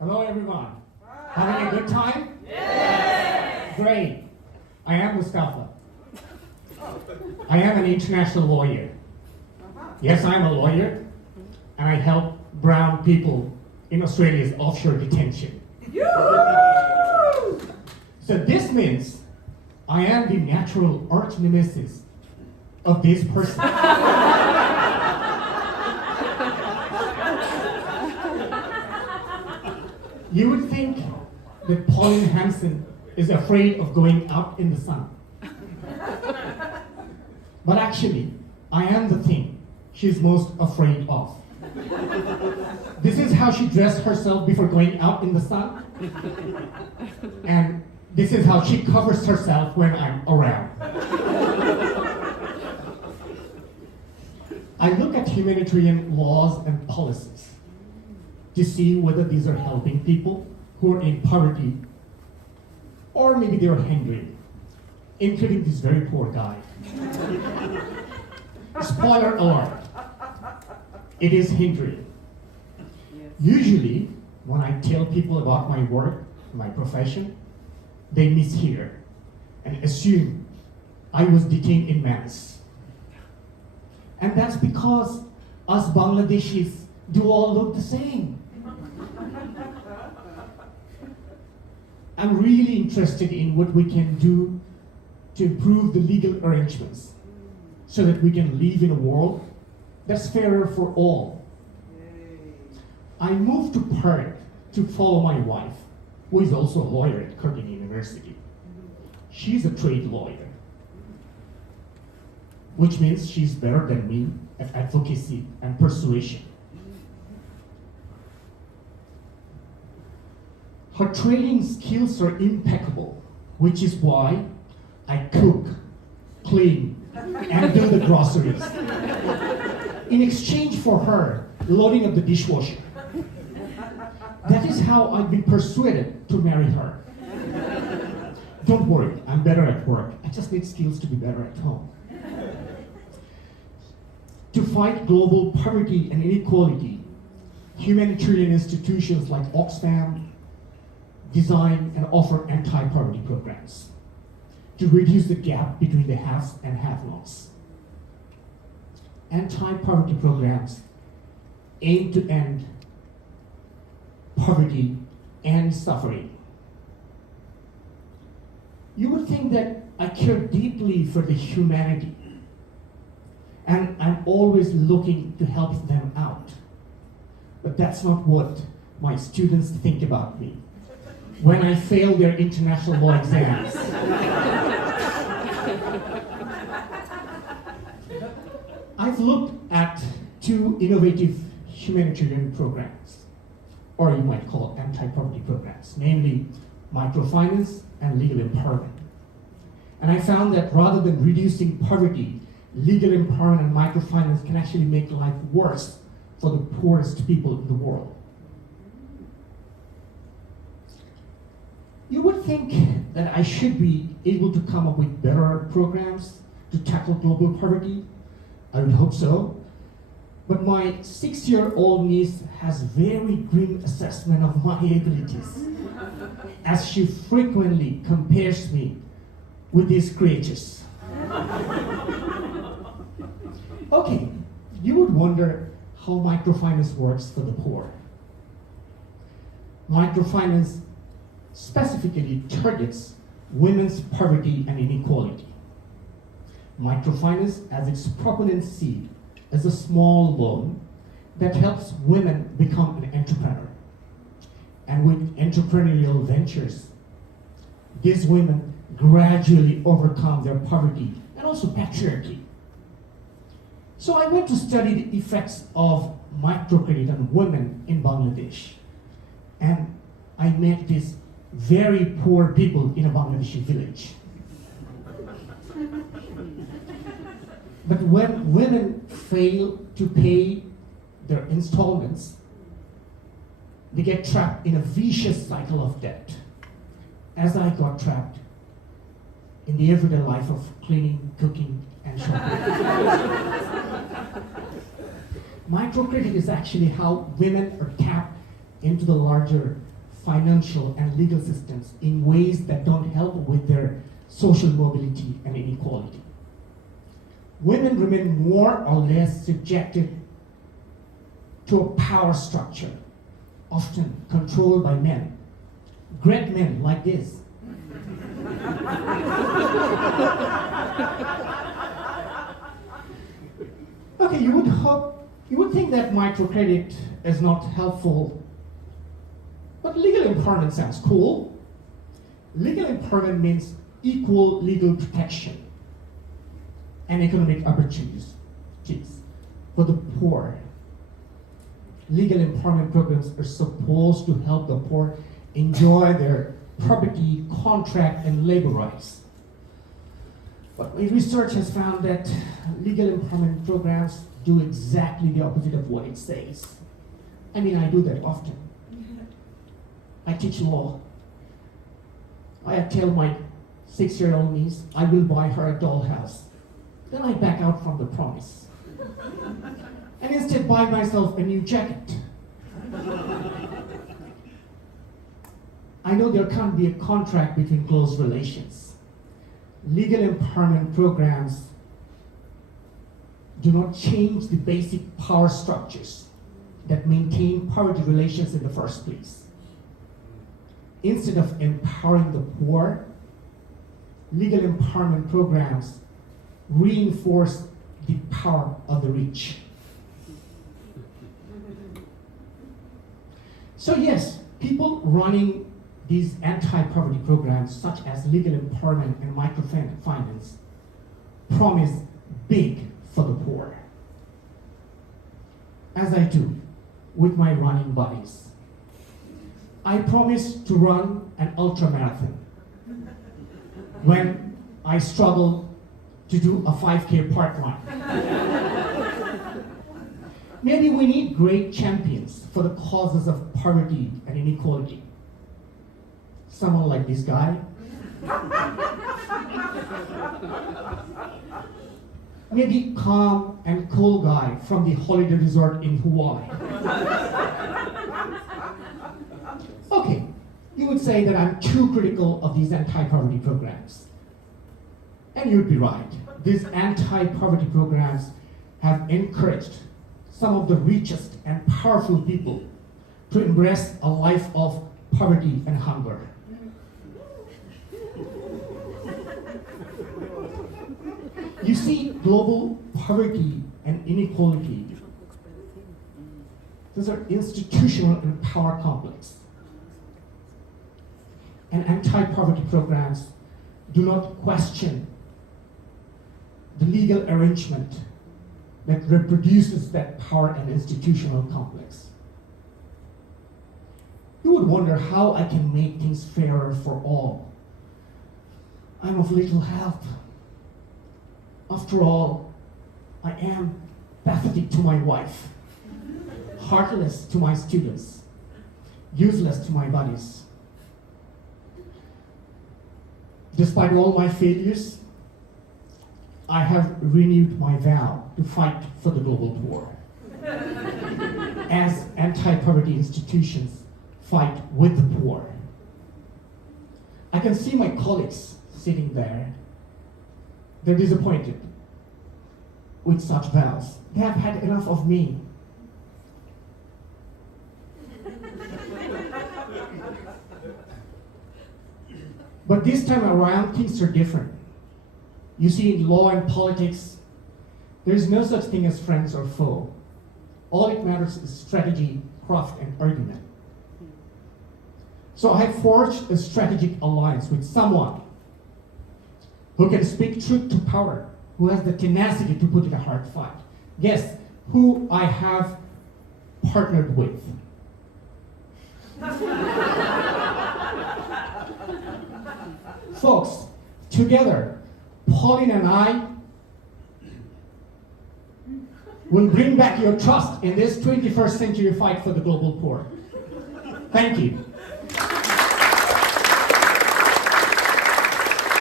Hello, everyone. Having a good time? Yes! Great. I am Mustafa. I am an international lawyer. Yes, I'm a lawyer, and I help brown people in Australia's offshore detention. So this means I am the natural arch nemesis of this person. You would think that Pauline Hanson is afraid of going out in the sun. But actually, I am the thing she's most afraid of. This is how she dressed herself before going out in the sun. And this is how she covers herself when I'm around. I look at humanitarian laws and policies to see whether these are helping people who are in poverty, or maybe they are hungry, including this very poor guy. Spoiler alert, it is hindering. Usually, when I tell people about my work, my profession, they mishear and assume I was detained in Manus. And that's because us Bangladeshis do all look the same. I'm really interested in what we can do to improve the legal arrangements so that we can live in a world that's fairer for all. I moved to Perth to follow my wife, who is also a lawyer at Curtin University. She's a trade lawyer, which means she's better than me at advocacy and persuasion. Her trading skills are impeccable, which is why I cook, clean, and do the groceries in exchange for her loading up the dishwasher. That is how I've been persuaded to marry her. Don't worry, I'm better at work. I just need skills to be better at home. To fight global poverty and inequality, humanitarian institutions like Oxfam design and offer anti-poverty programs to reduce the gap between the haves and have-nots. Anti-poverty programs aim to end poverty and suffering. You would think that I care deeply for the humanity, and I'm always looking to help them out. But that's not what my students think about me when I fail their international law exams. I've looked at two innovative humanitarian programs, or you might call it anti-poverty programs, namely microfinance and legal empowerment. And I found that rather than reducing poverty, legal empowerment and microfinance can actually make life worse for the poorest people in the world. You would think that I should be able to come up with better programs to tackle global poverty. I would hope so. But my 6-year-old niece has very grim assessment of my abilities, as she frequently compares me with these creatures. Okay, you would wonder how microfinance works for the poor. Microfinance specifically targets women's poverty and inequality. Microfinance, as its proponent see, is a small loan that helps women become an entrepreneur. And with entrepreneurial ventures, these women gradually overcome their poverty and also patriarchy. So I went to study the effects of microcredit on women in Bangladesh. And I met these very poor people in a Bangladeshi village. But when women fail to pay their installments, they get trapped in a vicious cycle of debt, as I got trapped in the everyday life of cleaning, cooking, and shopping. Microcredit is actually how women are tapped into the larger financial, and legal systems in ways that don't help with their social mobility and inequality. Women remain more or less subjected to a power structure, often controlled by men. Great men like this. Okay, you would think that microcredit is not helpful, but legal empowerment sounds cool. Legal empowerment means equal legal protection and economic opportunities for the poor. Legal empowerment programs are supposed to help the poor enjoy their property, contract, and labor rights. But research has found that legal empowerment programs do exactly the opposite of what it says. I mean, I do that often. I teach law. I tell my 6-year-old niece I will buy her a dollhouse. Then I back out from the promise. And instead buy myself a new jacket. I know there can't be a contract between close relations. Legal empowerment programs do not change the basic power structures that maintain poverty relations in the first place. Instead of empowering the poor, legal empowerment programs reinforce the power of the rich. So yes, people running these anti-poverty programs, such as legal empowerment and microfinance, promise big for the poor, as I do with my running buddies. I promise to run an ultramarathon when I struggle to do a 5K park run. Maybe we need great champions for the causes of poverty and inequality. Someone like this guy. Maybe calm and cool guy from the holiday resort in Hawaii. Okay, you would say that I'm too critical of these anti-poverty programs. And you'd be right. These anti-poverty programs have encouraged some of the richest and powerful people to embrace a life of poverty and hunger. You see, global poverty and inequality, those are institutional and power complex. And anti-poverty programs do not question the legal arrangement that reproduces that power and institutional complex. You would wonder how I can make things fairer for all. I'm of little help. After all, I am pathetic to my wife, heartless to my students, useless to my buddies. Despite all my failures, I have renewed my vow to fight for the global poor, as anti-poverty institutions fight with the poor. I can see my colleagues sitting there. They're disappointed with such vows. They have had enough of me. But this time around, things are different. You see, in law and politics, there is no such thing as friends or foe. All it matters is strategy, craft, and argument. So I have forged a strategic alliance with someone who can speak truth to power, who has the tenacity to put in a hard fight. Guess who I have partnered with? Folks, together, Pauline and I will bring back your trust in this 21st century fight for the global poor. Thank you.